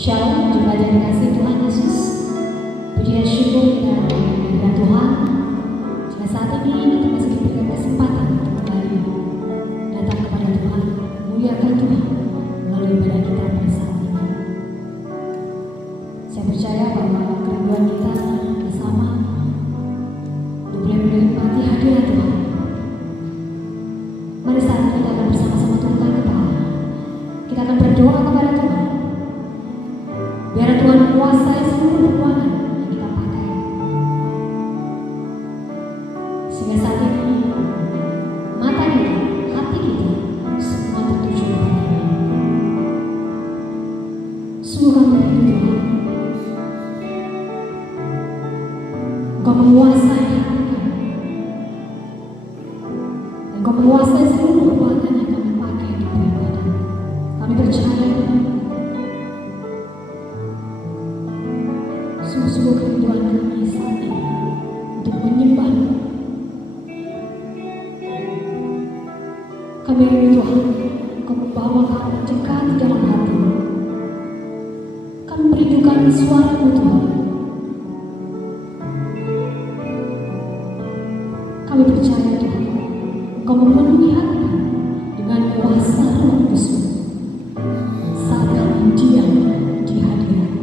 Shalom, jemaat yang dikasihi Tuhan Yesus. Puji dan syukur kita kepada Tuhan. Jika saat ini kita masih diberikan kesempatan untuk kembali datang kepada Tuhan, muliakan Tuhan melalui ibadah kita pada saat ini. Saya percaya bahwa kerinduan kita bersama untuk boleh menikmati hadirat Tuhan. Mari saat ini kita akan bersama-sama tundukkan kepala. Kita akan berdoa kepada Tuhan. Biar Tuhan menguasai seluruh ruangan yang kita pakai. Sehingga saat ini mata kita, hati kita semua tertuju kepada-Nya. Sungguh kami rindu Tuhan. Engkau menguasai hati kami. Engkau menguasai seluruh ruangan yang kami pakai untuk beribadah. Kami percaya Tuhan. Sungguh-sungguh kerinduan kami saat ini untuk menyembah. Kami rindu Tuhan, Engkau membawa kami mendekat di dalam hati. Kami merindukan suara-Mu Tuhan. Kami percaya Tuhan, Engkau memenuhi hati kami dengan kuasa Roh Kudus-Mu saat kami diam di hadirat.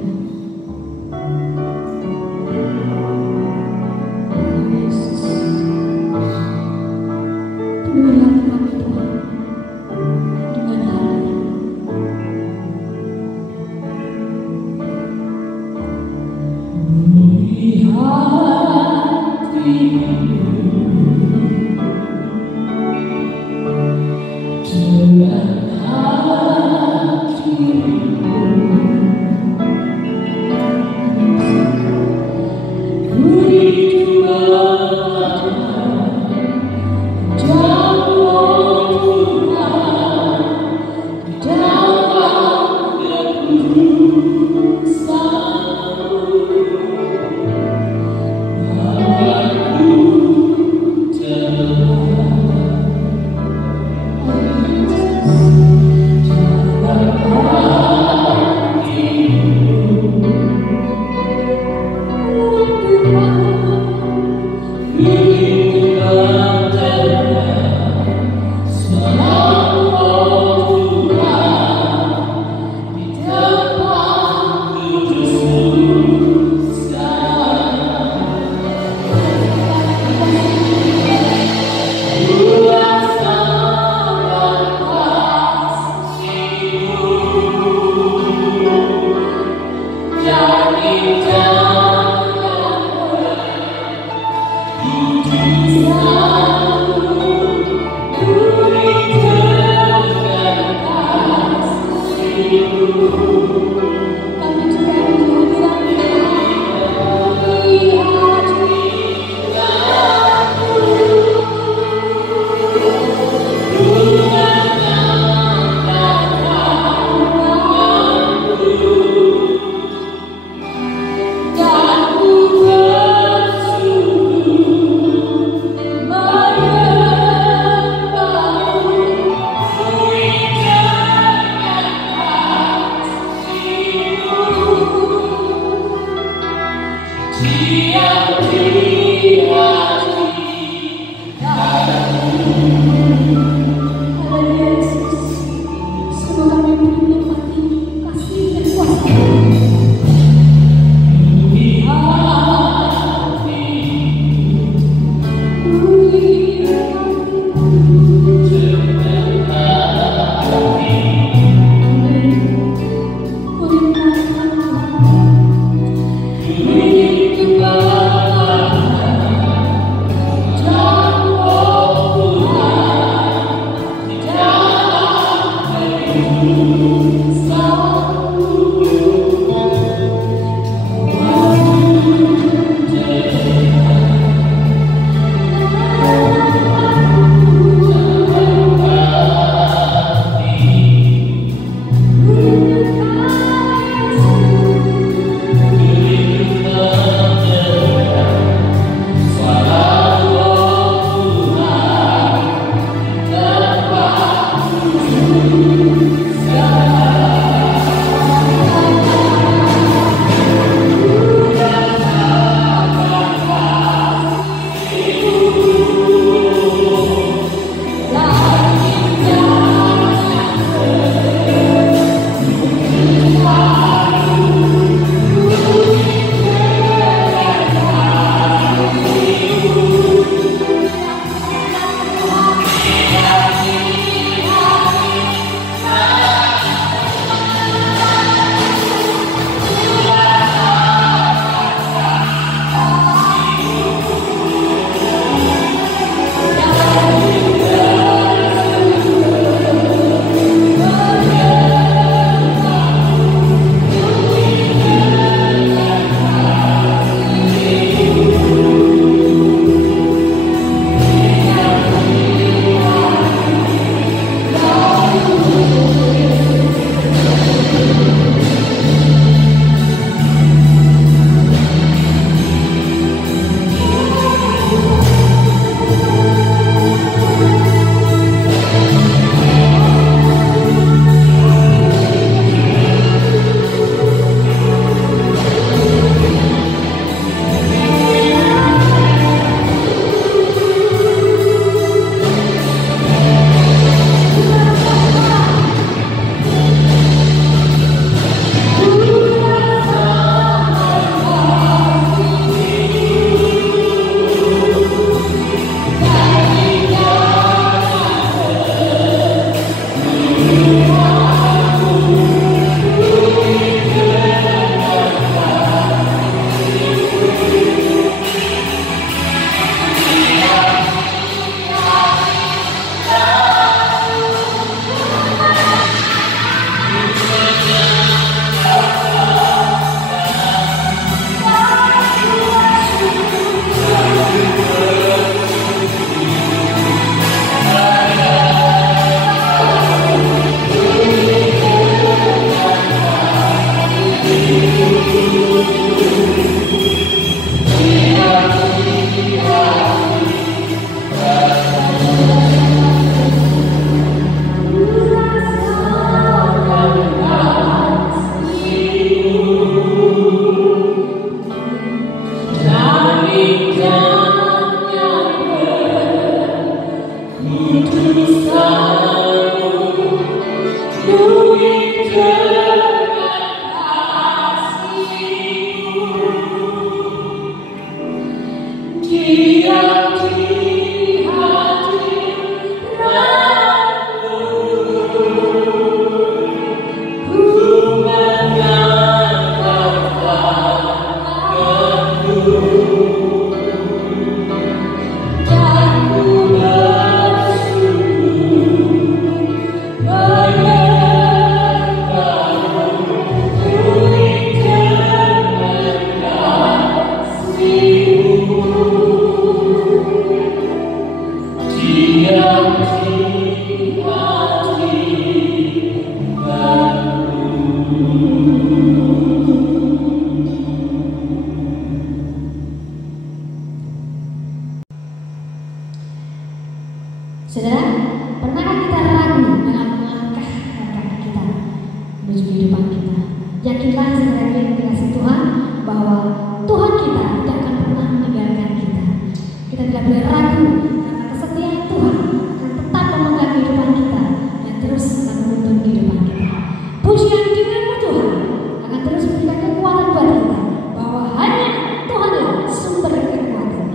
Selalu jelas sekali yang dikasih Tuhan bahwa Tuhan kita tidak akan pernah meninggalkan kita. Kita tidak boleh ragu karena kesetiaan Tuhan akan tetap memegang kehidupan kita dan terus akan menuntun kehidupan kita. Pujian denganmu Tuhan akan terus memberikan kekuatan buat kita bahwa hanya Tuhanlah sumber kekuatan.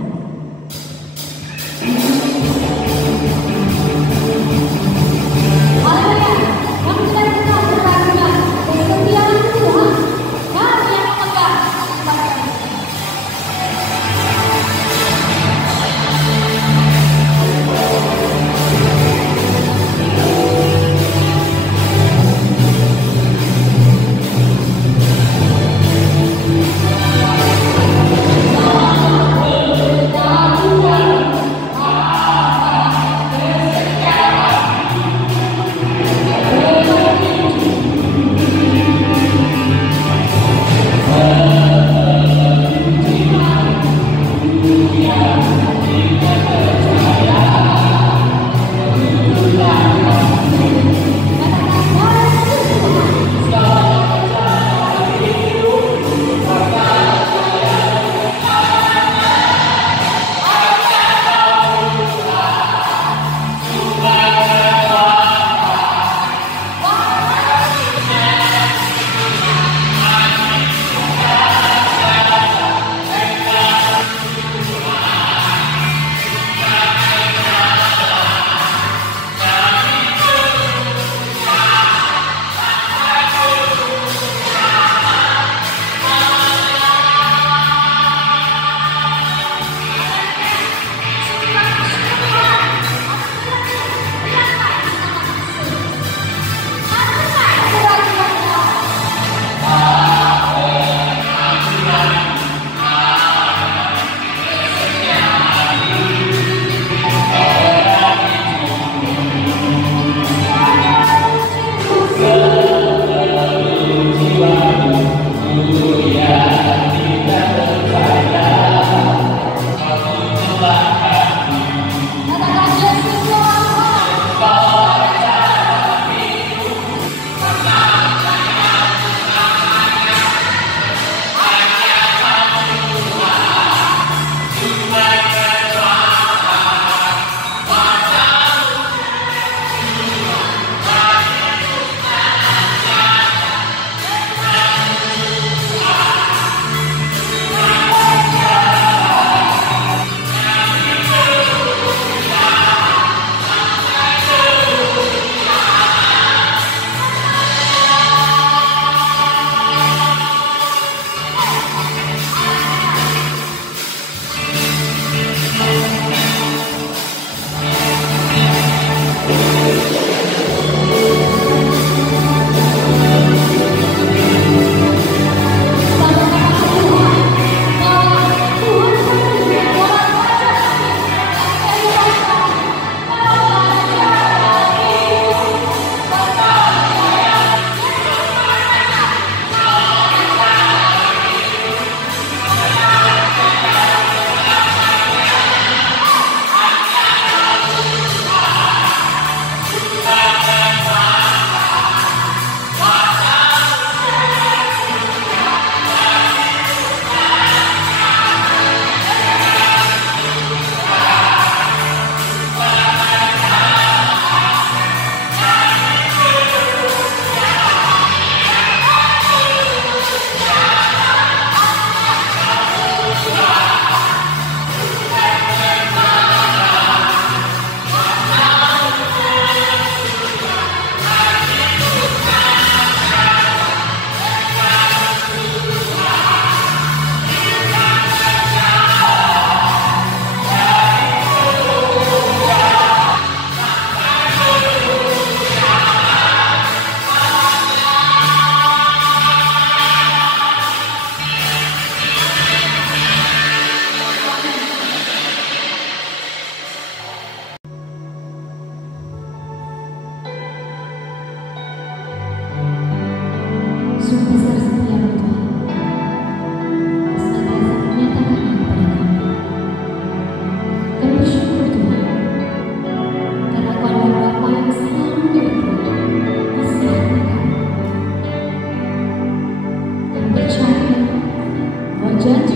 Haleluya. Kami tidak pernah meragukan kesetiaan Tuhan. Kami yang memegang kepada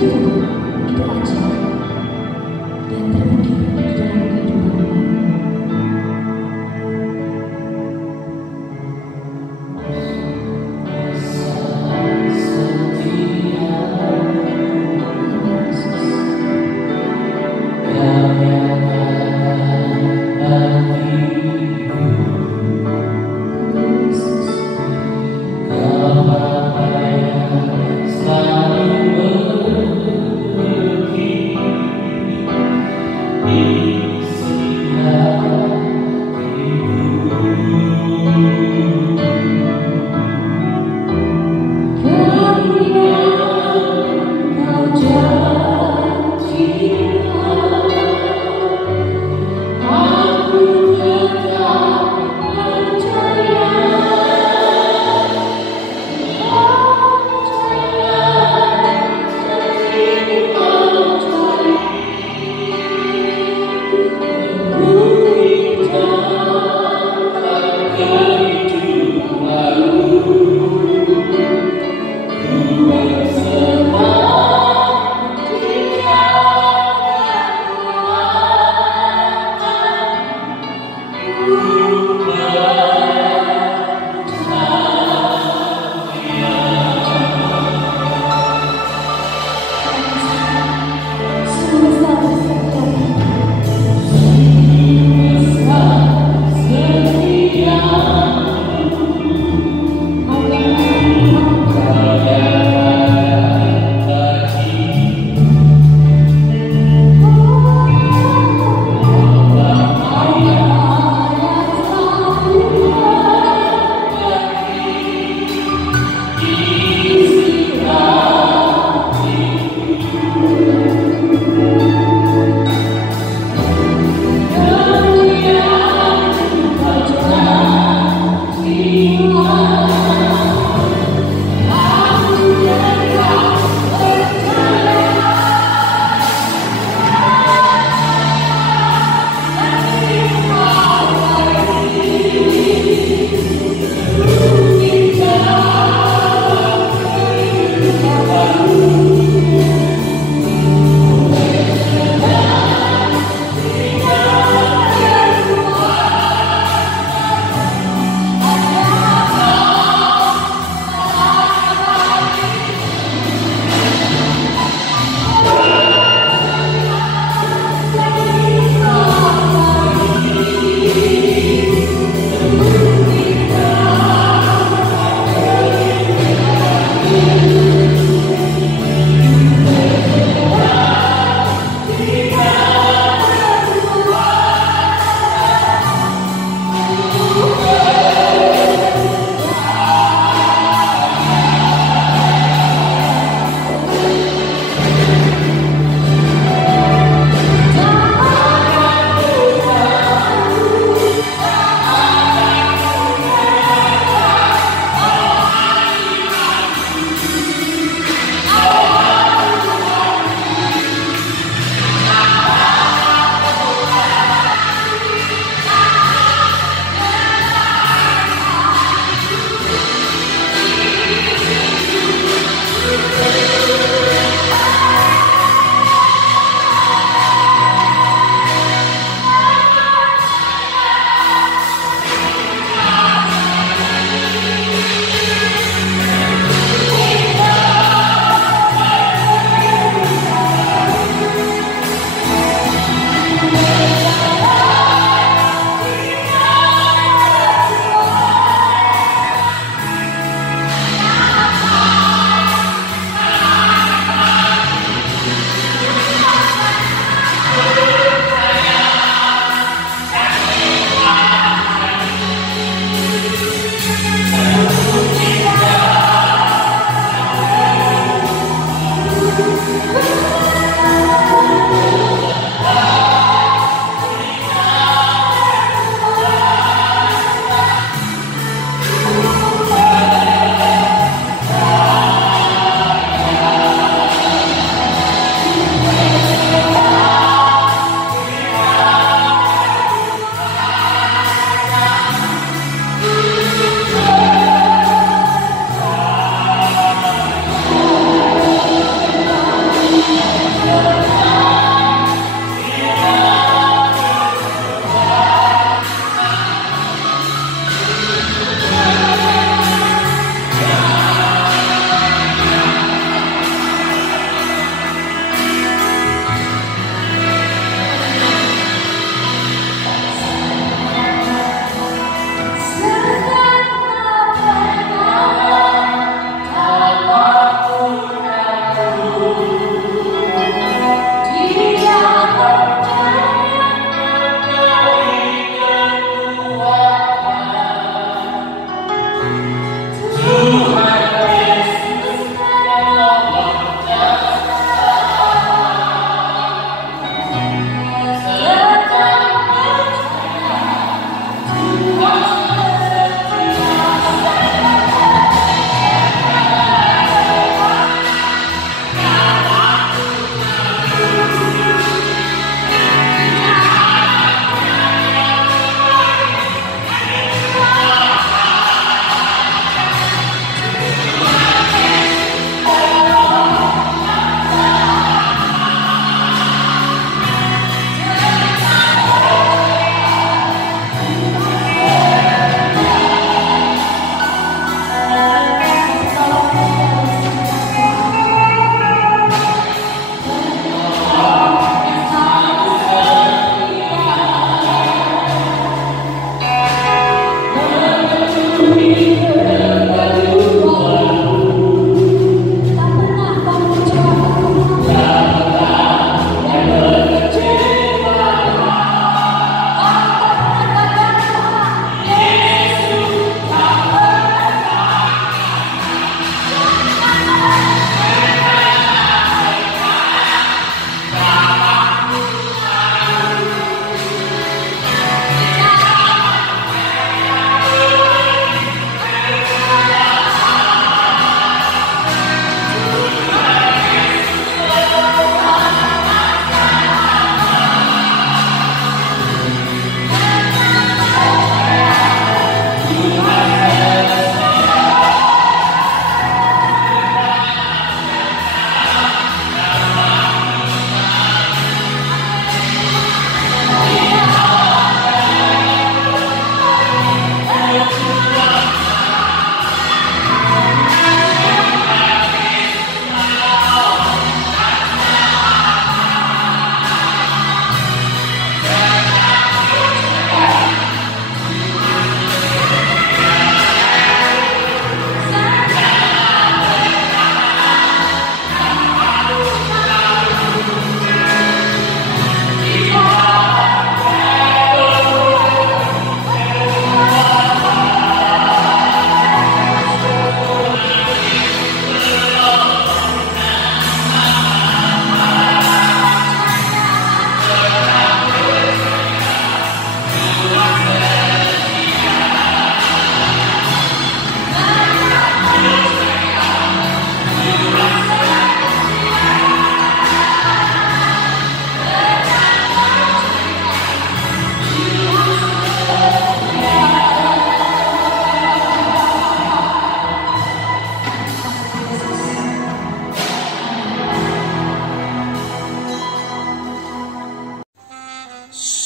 Tuhan itu aja dan terbukti di dalam kehidupan.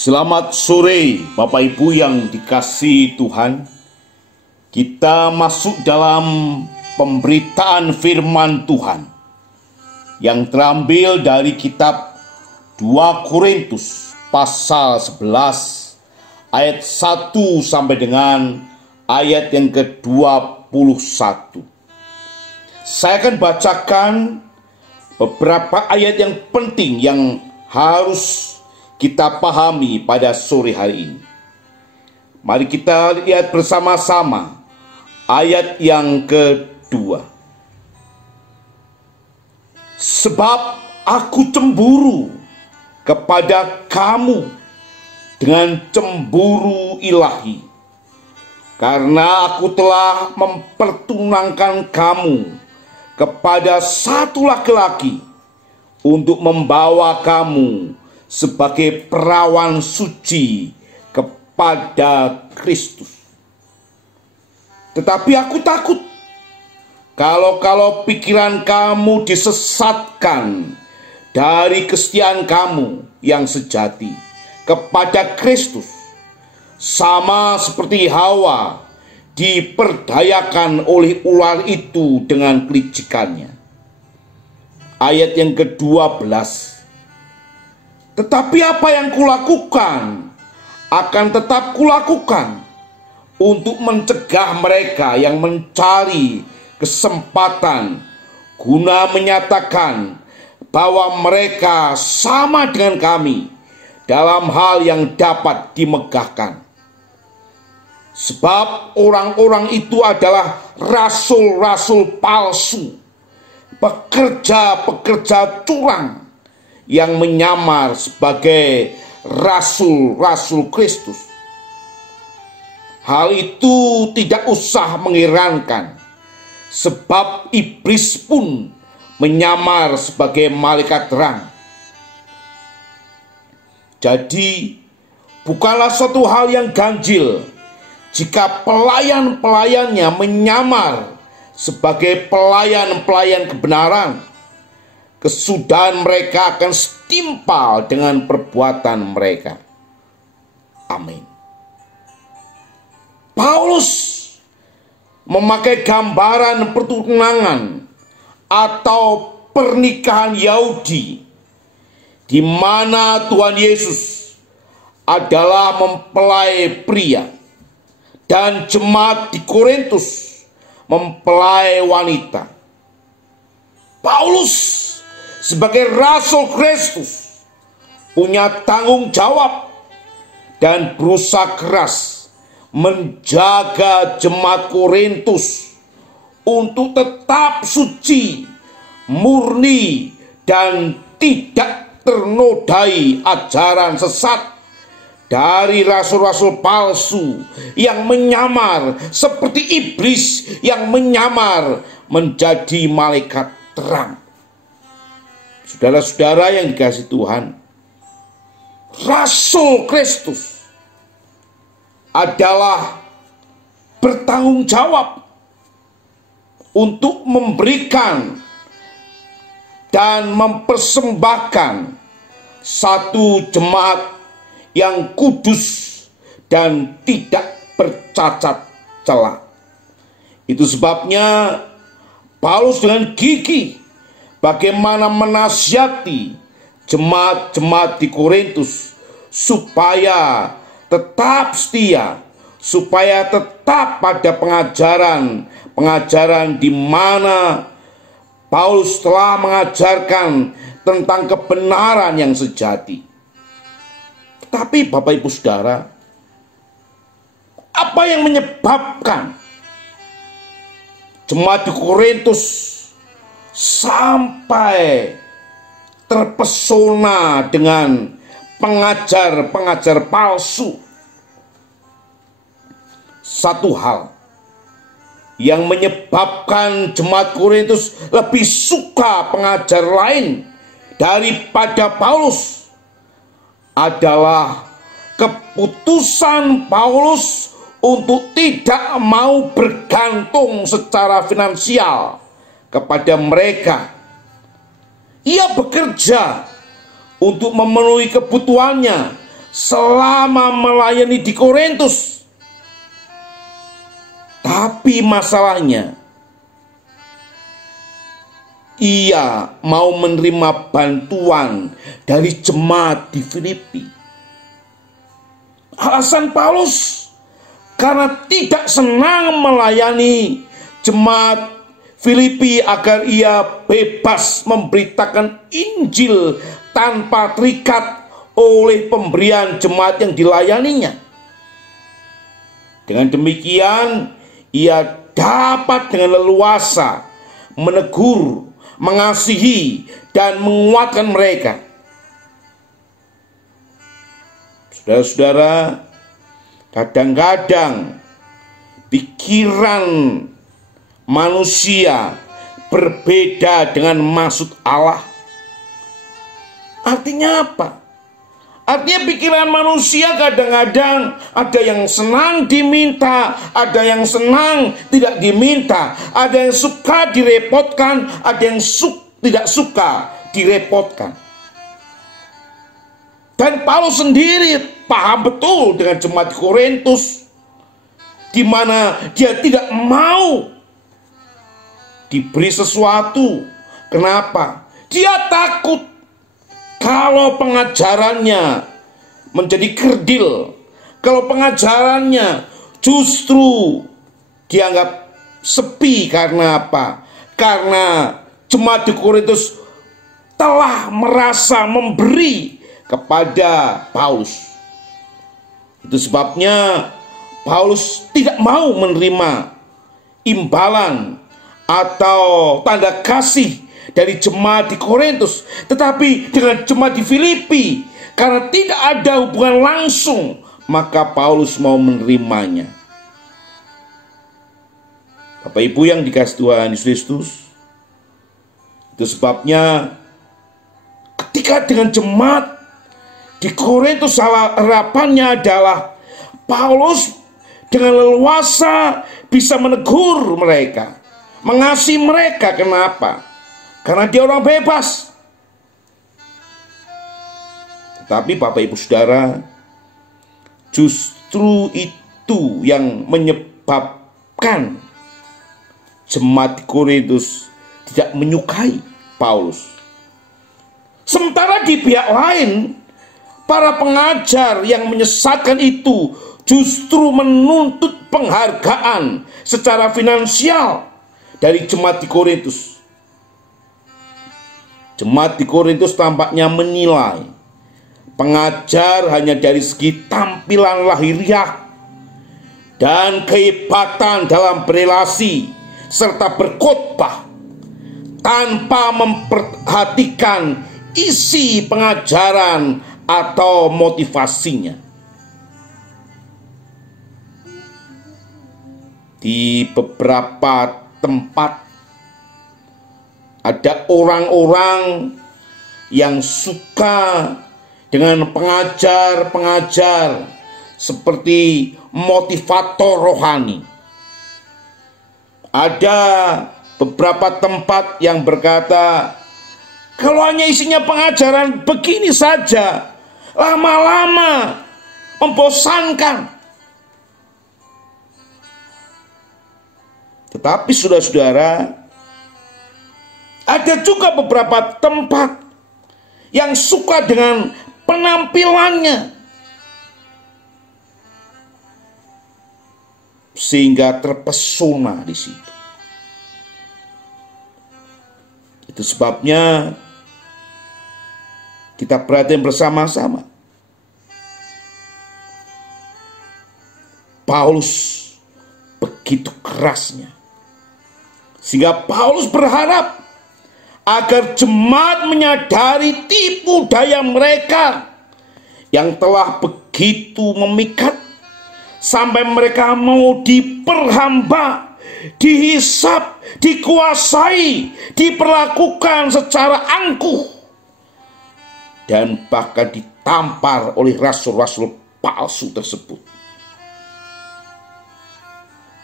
Selamat sore Bapak Ibu yang dikasihi Tuhan. Kita masuk dalam pemberitaan firman Tuhan yang terambil dari kitab 2 Korintus pasal 11 ayat 1 sampai dengan ayat yang ke-21. Saya akan bacakan beberapa ayat yang penting yang harus kita pahami pada sore hari ini. Mari kita lihat bersama-sama ayat yang kedua. Sebab aku cemburu kepada kamu dengan cemburu ilahi, karena aku telah mempertunangkan kamu kepada satu laki-laki untuk membawa kamu sebagai perawan suci kepada Kristus. Tetapi aku takut kalau pikiran kamu disesatkan dari kesetiaan kamu yang sejati kepada Kristus, sama seperti Hawa diperdayakan oleh ular itu dengan kelicikannya. Ayat yang ke-12. Tetapi apa yang kulakukan akan tetap kulakukan untuk mencegah mereka yang mencari kesempatan guna menyatakan bahwa mereka sama dengan kami dalam hal yang dapat dimegahkan. Sebab orang-orang itu adalah rasul-rasul palsu, pekerja-pekerja curang yang menyamar sebagai rasul-rasul Kristus. Hal itu tidak usah mengherankan, sebab iblis pun menyamar sebagai malaikat terang. Jadi bukanlah suatu hal yang ganjil jika pelayan-pelayannya menyamar sebagai pelayan-pelayan kebenaran. Kesudahan mereka akan setimpal dengan perbuatan mereka. Amin. Paulus memakai gambaran pertunangan atau pernikahan Yahudi, di mana Tuhan Yesus adalah mempelai pria dan jemaat di Korintus mempelai wanita. Paulus sebagai rasul Kristus punya tanggung jawab dan berusaha keras menjaga jemaat Korintus untuk tetap suci, murni, dan tidak ternodai ajaran sesat dari rasul-rasul palsu yang menyamar seperti iblis yang menyamar menjadi malaikat terang. Saudara-saudara yang dikasihi Tuhan, rasul Kristus adalah bertanggung jawab untuk memberikan dan mempersembahkan satu jemaat yang kudus dan tidak bercacat celah. Itu sebabnya Paulus dengan gigih bagaimana menasihati jemaat-jemaat di Korintus supaya tetap setia, supaya tetap pada pengajaran di mana Paulus telah mengajarkan tentang kebenaran yang sejati. Tetapi Bapak Ibu Saudara, apa yang menyebabkan jemaat di Korintus sampai terpesona dengan pengajar-pengajar palsu? Satu hal yang menyebabkan jemaat Korintus lebih suka pengajar lain daripada Paulus adalah keputusan Paulus untuk tidak mau bergantung secara finansial kepada mereka. Ia bekerja untuk memenuhi kebutuhannya selama melayani di Korintus. Tapi masalahnya, ia mau menerima bantuan dari jemaat di Filipi. Alasan Paulus karena tidak senang melayani jemaat Filipi agar ia bebas memberitakan Injil tanpa terikat oleh pemberian jemaat yang dilayaninya. Dengan demikian, ia dapat dengan leluasa menegur, mengasihi, dan menguatkan mereka. Saudara-saudara, kadang-kadang pikiran manusia berbeda dengan maksud Allah. Artinya apa? Artinya pikiran manusia kadang-kadang ada yang senang diminta, ada yang senang tidak diminta, ada yang suka direpotkan, ada yang tidak suka direpotkan. Dan Paulus sendiri paham betul dengan jemaat di Korintus, di mana dia tidak mau diberi sesuatu. Kenapa? Dia takut kalau pengajarannya menjadi kerdil, kalau pengajarannya justru dianggap sepi. Karena apa? Karena jemaat di Korintus telah merasa memberi kepada Paulus. Itu sebabnya Paulus tidak mau menerima imbalan atau tanda kasih dari jemaat di Korintus, tetapi dengan jemaat di Filipi, karena tidak ada hubungan langsung, maka Paulus mau menerimanya. Bapak Ibu yang dikasihi Tuhan Yesus Kristus, itu sebabnya ketika dengan jemaat di Korintus, harapannya adalah Paulus dengan leluasa bisa menegur mereka, mengasihi mereka. Kenapa? Karena dia orang bebas. Tetapi Bapak Ibu Saudara, justru itu yang menyebabkan jemaat di Korintus tidak menyukai Paulus. Sementara di pihak lain, para pengajar yang menyesatkan itu justru menuntut penghargaan secara finansial dari jemaat di Korintus. Jemaat di Korintus tampaknya menilai pengajar hanya dari segi tampilan lahiriah dan kehebatan dalam berelasi serta berkhotbah, tanpa memperhatikan isi pengajaran atau motivasinya. Di beberapa tempat ada orang-orang yang suka dengan pengajar-pengajar seperti motivator rohani. Ada beberapa tempat yang berkata, kalau hanya isinya pengajaran begini saja, lama-lama membosankan. Tetapi saudara-saudara, ada juga beberapa tempat yang suka dengan penampilannya, sehingga terpesona di situ. Itu sebabnya kita perhatikan bersama-sama. Paulus begitu kerasnya, sehingga Paulus berharap agar jemaat menyadari tipu daya mereka yang telah begitu memikat, sampai mereka mau diperhamba, dihisap, dikuasai, diperlakukan secara angkuh, dan bahkan ditampar oleh rasul-rasul palsu tersebut.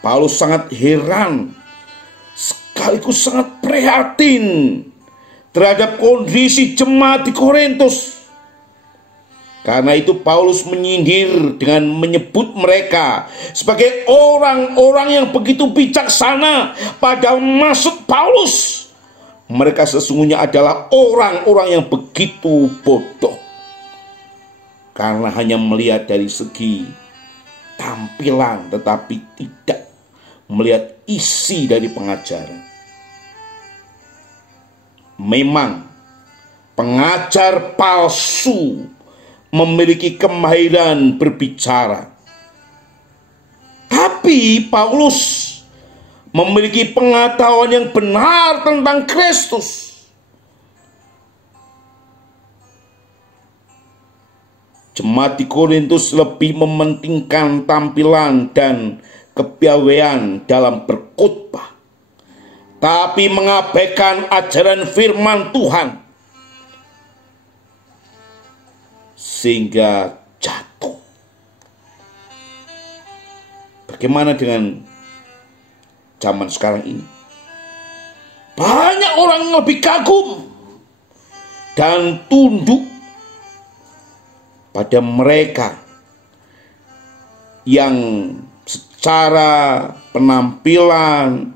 Paulus sangat heran, sekaligus sangat prihatin terhadap kondisi jemaat di Korintus. Karena itu Paulus menyindir dengan menyebut mereka sebagai orang-orang yang begitu bijaksana. Padahal maksud Paulus, mereka sesungguhnya adalah orang-orang yang begitu bodoh. Karena hanya melihat dari segi tampilan, tetapi tidak melihat isi dari pengajaran. Memang pengajar palsu memiliki kemahiran berbicara, tapi Paulus memiliki pengetahuan yang benar tentang Kristus. Jemaat di Korintus lebih mementingkan tampilan dan kepiawaian dalam berkhotbah, tapi mengabaikan ajaran firman Tuhan, sehingga jatuh. Bagaimana dengan zaman sekarang ini? Banyak orang yang lebih kagum dan tunduk pada mereka yang secara penampilan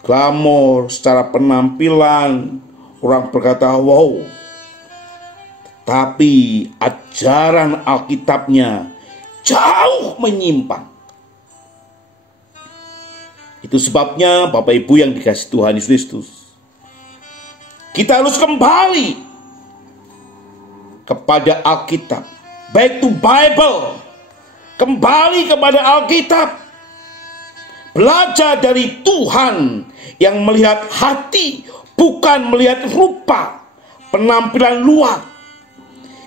glamor, secara penampilan orang berkata wow, tapi ajaran Alkitabnya jauh menyimpang. Itu sebabnya Bapak Ibu yang dikasihi Tuhan Yesus Kristus, kita harus kembali kepada Alkitab, back to Bible, kembali kepada Alkitab, belajar dari Tuhan yang melihat hati, bukan melihat rupa, penampilan luar.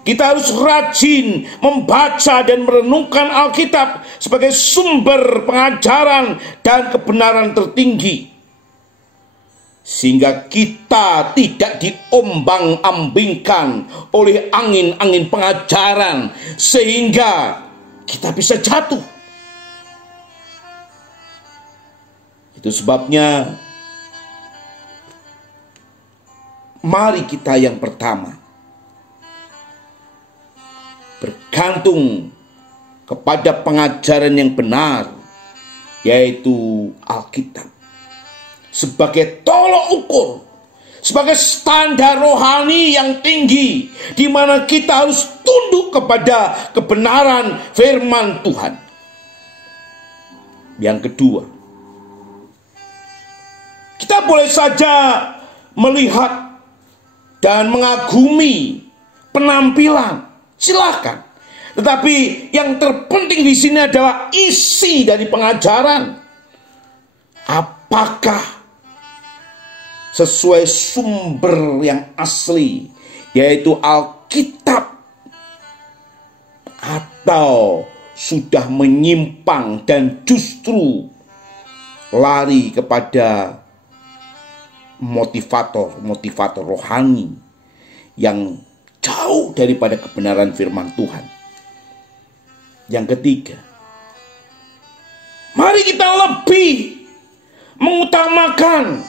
Kita harus rajin membaca dan merenungkan Alkitab sebagai sumber pengajaran dan kebenaran tertinggi, sehingga kita tidak diombang-ambingkan oleh angin-angin pengajaran, sehingga kita bisa jatuh. Itu sebabnya mari kita yang pertama bergantung kepada pengajaran yang benar, yaitu Alkitab, sebagai tolok ukur, sebagai standar rohani yang tinggi, di mana kita harus tunduk kepada kebenaran firman Tuhan. Yang kedua, kita boleh saja melihat dan mengagumi penampilan, silakan. Tetapi yang terpenting di sini adalah isi dari pengajaran. Apakah sesuai sumber yang asli, yaitu Alkitab, atau sudah menyimpang dan justru lari kepada motivator rohani yang jauh daripada kebenaran firman Tuhan. Yang ketiga, mari kita lebih mengutamakan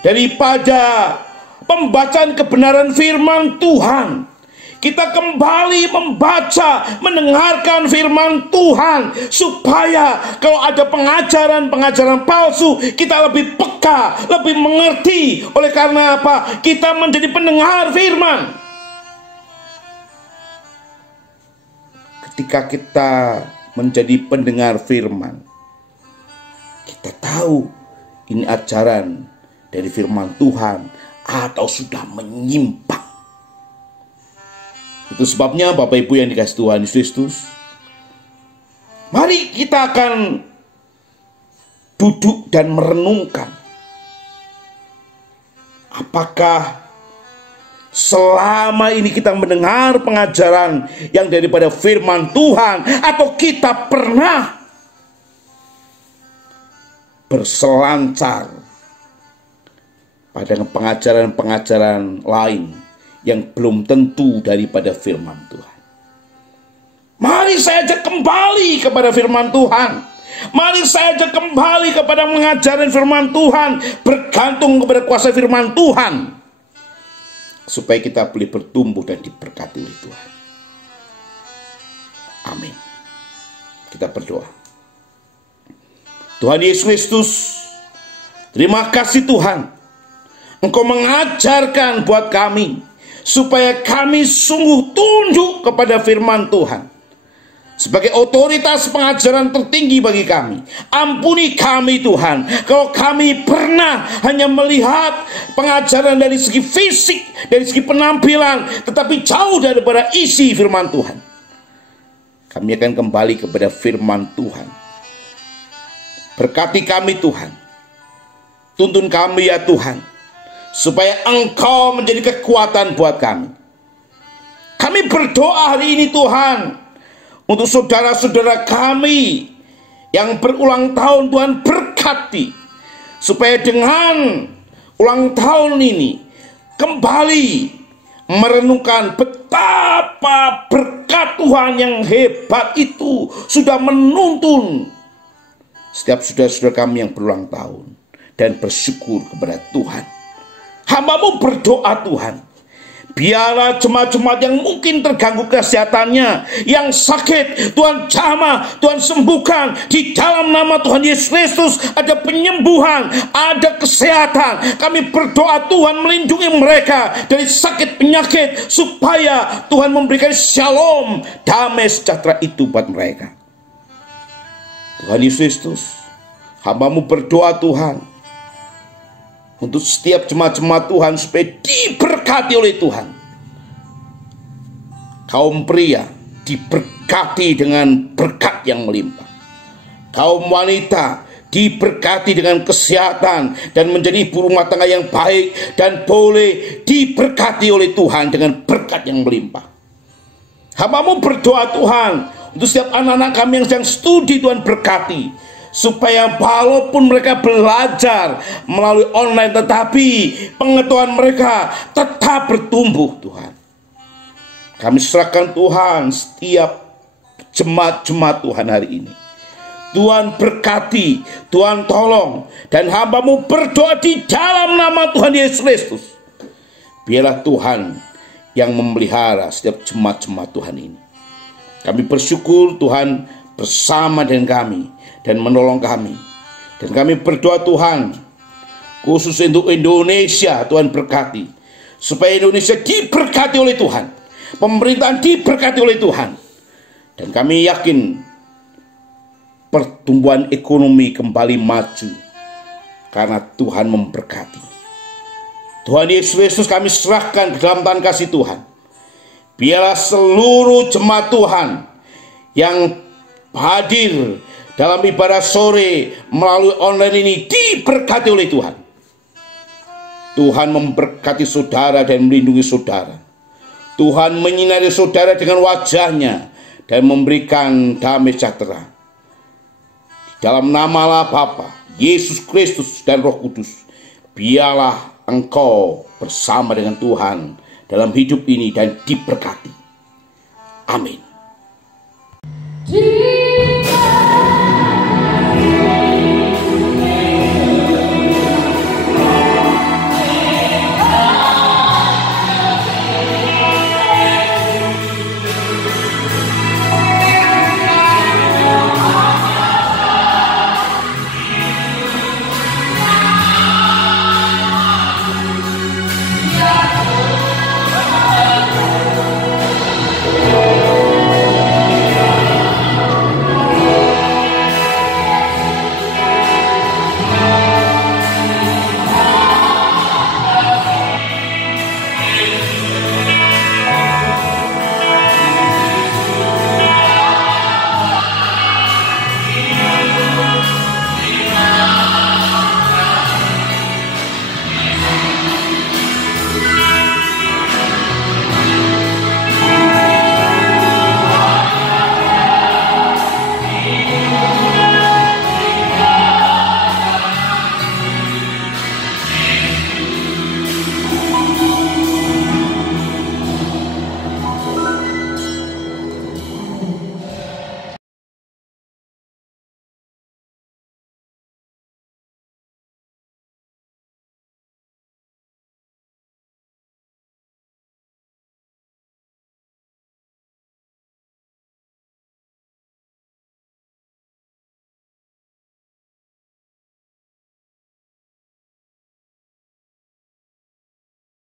daripada pembacaan kebenaran firman Tuhan, kita kembali membaca, mendengarkan firman Tuhan, supaya kalau ada pengajaran-pengajaran palsu, kita lebih peka, lebih mengerti. Oleh karena apa? Kita menjadi pendengar firman. Ketika kita menjadi pendengar firman, kita tahu ini ajaran dari firman Tuhan atau sudah menyimpang. Itu sebabnya Bapak Ibu yang dikasihi Tuhan Yesus Kristus, mari kita akan duduk dan merenungkan, apakah selama ini kita mendengar pengajaran yang daripada firman Tuhan, atau kita pernah berselancar pada pengajaran-pengajaran lain yang belum tentu daripada firman Tuhan. Mari saya ajak kembali kepada firman Tuhan. Mari saya ajak kembali kepada pengajaran firman Tuhan, bergantung kepada kuasa firman Tuhan. supaya kita boleh bertumbuh dan diberkati oleh Tuhan. Amin. Kita berdoa. Tuhan Yesus Kristus, terima kasih Tuhan, Engkau mengajarkan buat kami supaya kami sungguh tunduk kepada firman Tuhan sebagai otoritas pengajaran tertinggi bagi kami. Ampuni kami Tuhan, kalau kami pernah hanya melihat pengajaran dari segi fisik, dari segi penampilan, tetapi jauh daripada isi firman Tuhan. Kami akan kembali kepada firman Tuhan. Berkati kami Tuhan, tuntun kami ya Tuhan, supaya Engkau menjadi kekuatan buat kami. Kami berdoa hari ini Tuhan, untuk saudara-saudara kami yang berulang tahun, Tuhan berkati, supaya dengan ulang tahun ini kembali merenungkan betapa berkat Tuhan yang hebat itu sudah menuntun setiap saudara-saudara kami yang berulang tahun, dan bersyukur kepada Tuhan. Hamba-Mu berdoa Tuhan, biarlah jemaat-jemaat yang mungkin terganggu kesehatannya, yang sakit, Tuhan jamah, Tuhan sembuhkan. Di dalam nama Tuhan Yesus Kristus ada penyembuhan, ada kesehatan. Kami berdoa Tuhan melindungi mereka dari sakit penyakit, supaya Tuhan memberikan shalom, damai sejahtera itu buat mereka. Tuhan Yesus Kristus, hamba-Mu berdoa Tuhan untuk setiap jemaat-jemaat Tuhan supaya diberkati oleh Tuhan. Kaum pria diberkati dengan berkat yang melimpah. Kaum wanita diberkati dengan kesehatan dan menjadi ibu rumah tangga yang baik, dan boleh diberkati oleh Tuhan dengan berkat yang melimpah. Hamba-Mu berdoa Tuhan untuk setiap anak-anak kami yang sedang studi, Tuhan berkati, supaya walaupun mereka belajar melalui online, tetapi pengetahuan mereka tetap bertumbuh Tuhan. Kami serahkan Tuhan setiap jemaat-jemaat Tuhan hari ini. Tuhan berkati, Tuhan tolong, dan hamba-Mu berdoa di dalam nama Tuhan Yesus Kristus. Biarlah Tuhan yang memelihara setiap jemaat-jemaat Tuhan ini. Kami bersyukur Tuhan bersama dengan kami dan menolong kami. Dan kami berdoa Tuhan, khusus untuk Indonesia, Tuhan berkati, supaya Indonesia diberkati oleh Tuhan, pemerintahan diberkati oleh Tuhan. Dan kami yakin pertumbuhan ekonomi kembali maju karena Tuhan memberkati. Tuhan Yesus Kristus kami serahkan ke dalam tangan kasih Tuhan. Biarlah seluruh jemaat Tuhan yang hadir dalam ibadah sore melalui online ini diberkati oleh Tuhan. Tuhan memberkati saudara dan melindungi saudara. Tuhan menyinari saudara dengan wajahnya dan memberikan damai sejahtera. Dalam nama Allah Bapa, Yesus Kristus dan Roh Kudus, biarlah engkau bersama dengan Tuhan dalam hidup ini dan diberkati. Amin.